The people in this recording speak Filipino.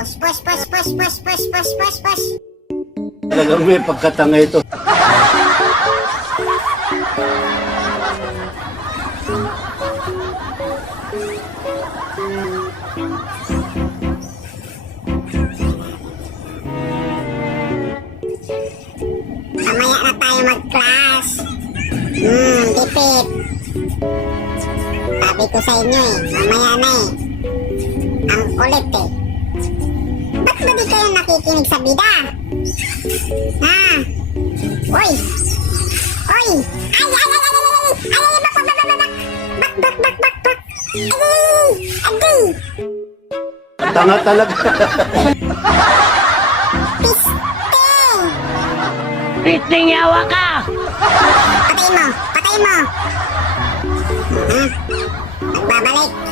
Push, push, push, push, push, push, push, push, push. Talagang may pagkatanga ito. Mamaya na tayo mag-class. Dipit. Sabi ko sa inyo mamaya na Ang kulit Ba't ba di kayo nakikinig sa bida? Ha? Uy! Uy! Ay! Ay! Ay! Ay! Ay! Ay! Bak! Bak! Bak! Bak! Bak! Bak! Ay! Adi! Tanga talaga. Piste! Pitning yawa ka! Patayin mo! Patayin mo! Nagbabalik!